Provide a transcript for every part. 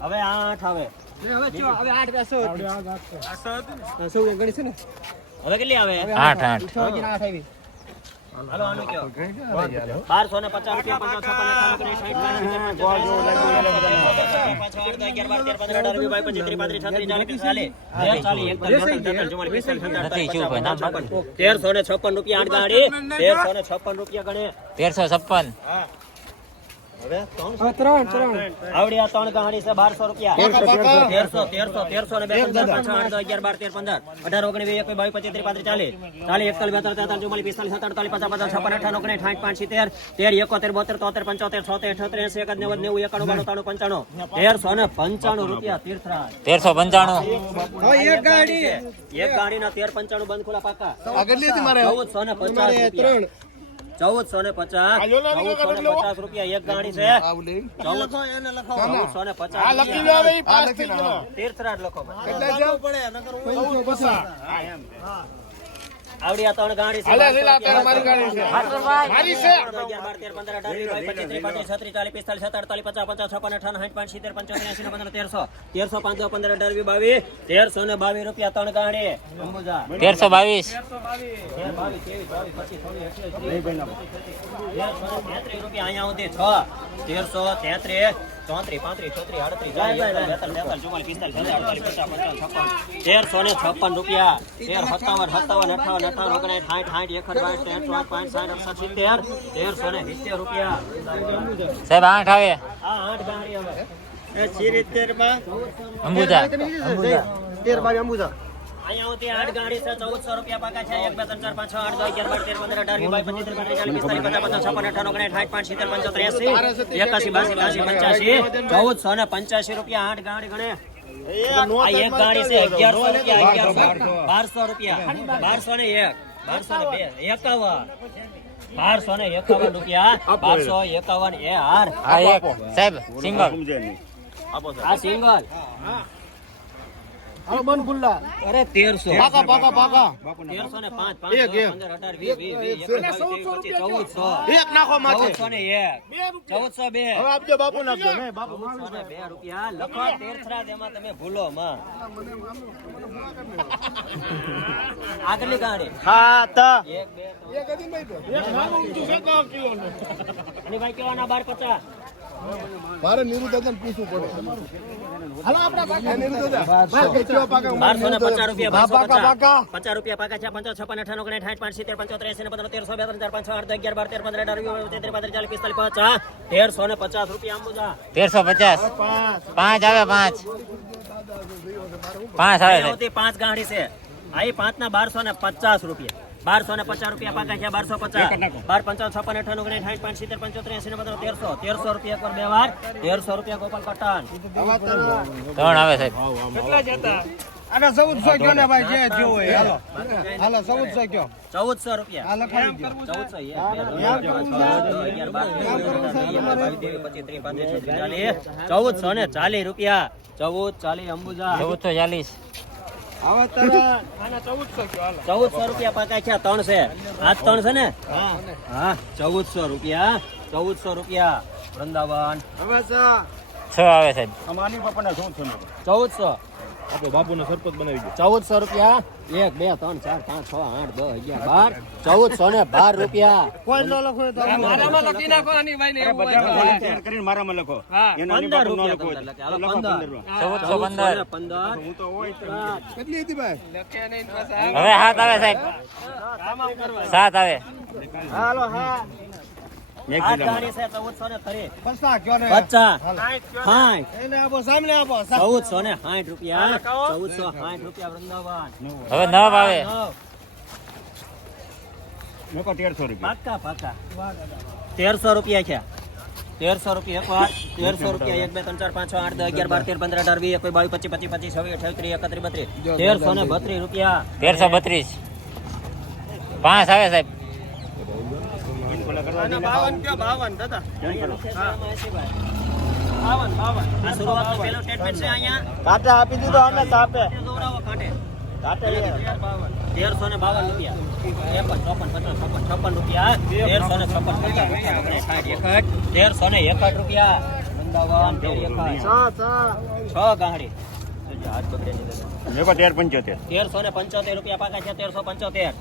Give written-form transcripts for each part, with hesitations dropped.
હવે 8 આવે હવે કેટલી આવે 8 આવી હાલો આનું કયો 1250 રૂપિયા 1356 રૂપિયા ગણે 1356 હવે 3 આવડિયા 3 ગાડી છે 1200 રૂપિયા 1300 ને 2 11 12 13 15 18 19 20 22 25 30 40 41 42 43 44 45 46 57 58 59 60 61 72 73 74 75 76 77 78 79 1395 રૂપિયા તીર્થરાજ 1395 એક ગાડીના 1395 બંધ ખુલા પાકા આગળની હતી મારે 1450 1450 રૂપિયા એક ગાડી છે 1450 તીર્થરાજ લખો આવડિયા 3 ગાડી છે મારી ગાડી છે મારી છે 11 12 13 15 18 20 25 30 40 45 47 58 56 58 58 60 55 70 1300 1305 15 18 22 1322 રૂપિયા 3 ગાડી અંબુજા 1322 રૂપિયા અહીંયા સુધી 6 1333 34 35 રૂપિયા 1356 રૂપિયા સાહેબ 8 આવે 8 ગાડી આવે 76 માં અંબુજા 13 અંબુજા અહીંયા હોતી 8 ગાડી છે 1400 રૂપિયા પાકા છે 1 2 3 4 5 6 8 10 11 12 13 15 18 85 રૂપિયા 8 ગાડી ગણે આ એક ગાડી છે 1100 રૂપિયા 1200 ને 1 1251 રૂપિયા 1251 એ હાર સાહેબ સિંગલ આ સિંગલ હાલો બન ખુલ્લા અરે 1300 પાકા 1300 ને 5 15 18 20 1400 એક નાખો માથે 1400 ને 1 1402 હવે આપજો બાપુ નાખજો મે બાપુ 1402 રૂપિયા લખો તીર્થરાજ એમાં તમે ભૂલો માં આગલી ગાડી હા તા એક અદી ભાઈ એક નાખો ઊંચું છે કા કિલો નો અને ભાઈ કેવાના 1250 મારે નીરુ દાદા ને પૂછવું પડે હાલો આપડા પાકા નીરુ દાદા 1250 રૂપિયા 50 રૂપિયા પાકા છે 55 56 58 59 60 85 85 1300 1350 રૂપિયા અંબુજા 1350 5 આવે 5 આવે 5 ગાડી છે આઈ 5 ના 1250 રૂપિયા 1250 રૂપિયા પાકા છે 1250 12 55 56 58 1300 રૂપિયા પર બે વાર 1300 રૂપિયા ગોપાલ કટાન 3 આવે સાહેબ કેટલા જતા આના 1400 કયો ને ભાઈ જે જો હોય હાલો 1400 કયો 1400 રૂપિયા આ લખાઈ દો 1440 રૂપિયા 1440 અંબુજા 1440 આવા તારા આના 1400 કયો હાલો 1400 રૂપિયા પાકા છે 3 છે આ 3 છે ને હા 1400 રૂપિયા વૃંદાવન હવે 6 આવે સાહેબ અમાની પપ્પાના શું થયું 1400 આપણે બાપુનો સરપંચ બનાવી દો. 1400 રૂપિયા 1 2 3 4 5 6 8 10 11 12 1412 રૂપિયા. કોઈ ન લખો તો મારામાં લખી નાખો આની ભાઈ ને એવું હોય શેર કરીને મારામાં લખો. એના 15 લીધે ન રૂપિયા લખો. તમને લખે. હાલો 15 1415 હું તો હોય કેટલી હતી ભાઈ લખે નહીં પાછા હવે હાથ આવે સાહેબ સાત આવે હાલો હા આ ગાડી છે 1430 પૈસા કયો ને 50 60 એને આપો સામને આપો 1460 રૂપિયા 1460 રૂપિયા વૃંદાવન. હવે નવ આવે મેકો 1300 રૂપિયા. પાકા પાકા 1300 રૂપિયા છે. 1300 રૂપિયા એક વાર 1300 રૂપિયા 1 2 3 4 5 6 8 10 11 12 13 15 18 20 21 22 25 26 27 28 31 32 1332 રૂપિયા 1332 પાંચ આવે સાહેબ 52 કયો 52 દાદા આ શરૂઆતનો પહેલો સ્ટેટમેન્ટ છે અહીંયા. કાટા આપી દીધો અમે સાપે દોરાવો કાંટે. કાટે 1352 રૂપિયા 53 54 55 56 રૂપિયા 1361 રૂપિયા વૃંદાવન 6 ગાંહડી હાથ બગડે નહીં દાદા. મેકો 1375. 1375 રૂપિયા પાકા છે. 1375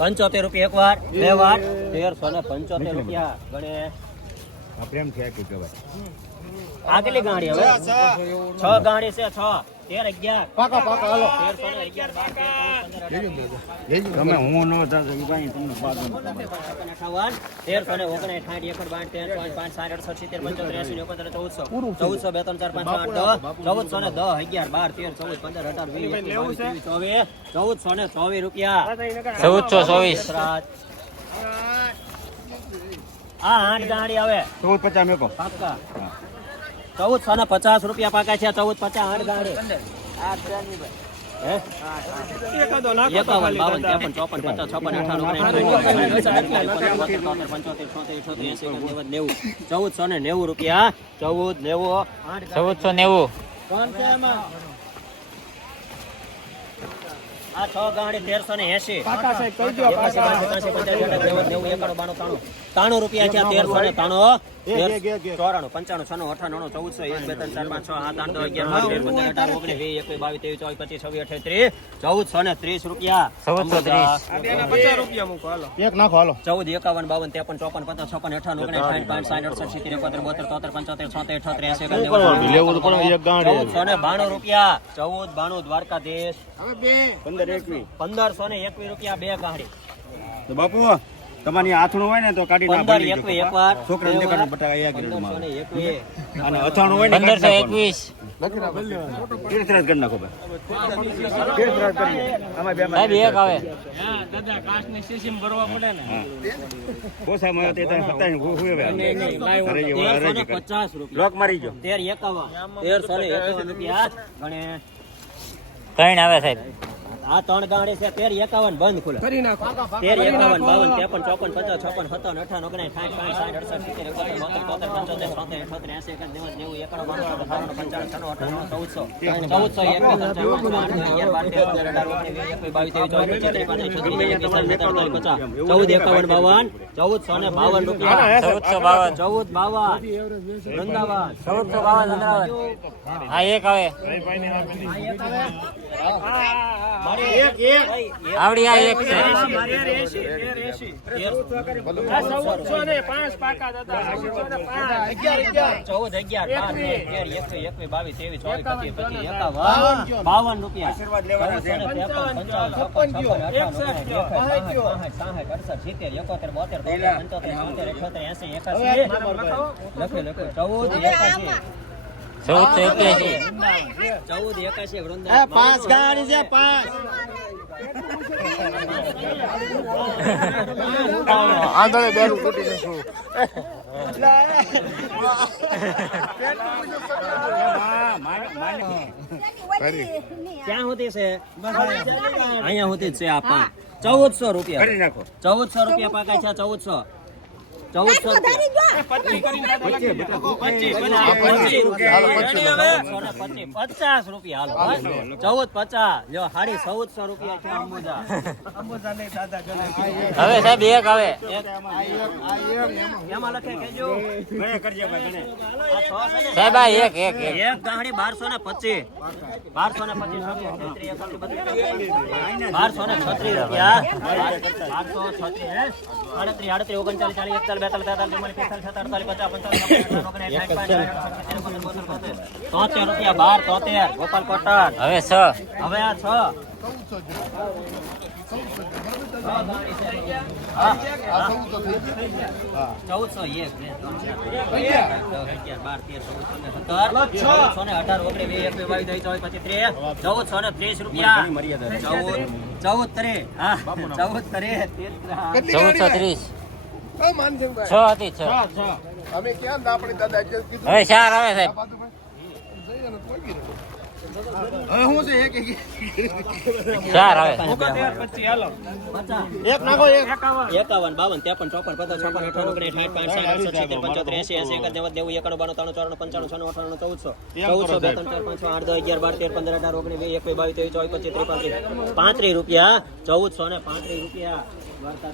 75 રૂપિયા એક વાર બે વાર 1375 રૂપિયા ગણે. આ પ્રેમ છે કે કહેવાય. આ કેટલી ગાંહડી હવે 6 ગાંહડી છે. 6 13 11 પાકા પાકા હાલો 1311 12 તમે હું ન થાતો ઈ ભાઈ તમને પાગલ. 1359 1359 રૂપિયા 1424 આ 8 ગાડી આવે 1450 મેકો. પાકા 1450 રૂપિયા પાકા છે. 1450 8 ગાડી હે? 51 52 53 54 1490 રૂપિયા 1490 કોણ છે એમાં આ 6 ગાડી 1380 કાકા સાહેબ કહી દો પાકા 93 રૂપિયા છે. 1393 94 95 96 98 1430 રૂપિયા 50 રૂપિયા મૂકો હાલો એક નાખો હાલો. 14 51 52 53 54 58 59 60 71 લેવું તો પણ એક ગાંઠ. 1492 રૂપિયા 1492 દ્વારકાધીશ. હવે બે 1521. 1521 રૂપિયા બે ગાંહડી. તો બાપુ તમારી આથણું હોય ને તો કાઢી નાખો. 1521 એક વાર છોકરાને દેખાડો બટાકા યા કરી દો મારે. 1521 અને અથાણું હોય ને 1521 તીર્થરાજ કરી નાખો ભાઈ. તીર્થરાજ કરીએ. આમાં બે સાહેબ એક આવે દાદા કાશ ની સીસીમ ભરવા પડે ને પોસામાં આવ્યો તે તો સત્તાવીસ હુએ હવે. અરે જે વાળા રાજી કરે. 1350 રૂપિયા લોક મારી ગયો. 1351 રૂપિયા ગણે. ત્રણ આવે સાહેબ આ 3 ગાંહડી છે. 1351 બંધ ખુલે. કરી નાખો 1351 52 53 54 55 આ એક આવે આવડી આ એક છે 1405 પાકા દાદા 52 રૂપિયા આશીર્વાદ લેવાના છે. 1481 વૃંદાવન. 5 ગાડી છે 5 આંધળે બેરું ફૂટી જશું ક્યાં હોતી છે અહીંયા હોતી જ છે. આ 1400 રૂપિયા કરી નાખો. 1400 રૂપિયા પાકા છે. 1400 1400 રૂપિયા 50 રૂપિયા હાલો 1450 લ્યો હાડી 1400 રૂપિયા છે અંબુજા. હવે સાહેબ એક આવે એમાં લખે કેજો ગણે કરજે ભાઈ ગણે. આ 6 છે ને સાહેબ આ એક એક એક એક ગાડી 1225 1236 રૂપિયા 1236 38 39 40 રૂપિયા 12 ગોપાલ કોટન. હવે 6 હવે આ 6 1430 6 હતી 6 અમે ક્યાં આપણે દાદા કીધું હવે 4 આવે સાહેબ હવે હું છે એક 4 આવે એક નાખો એક 51 52 53 54 55 56 58 60 65 86 87 91 92 93 94 95 96 97 98 99 14 રૂપિયા 1435 રૂપિયા 1435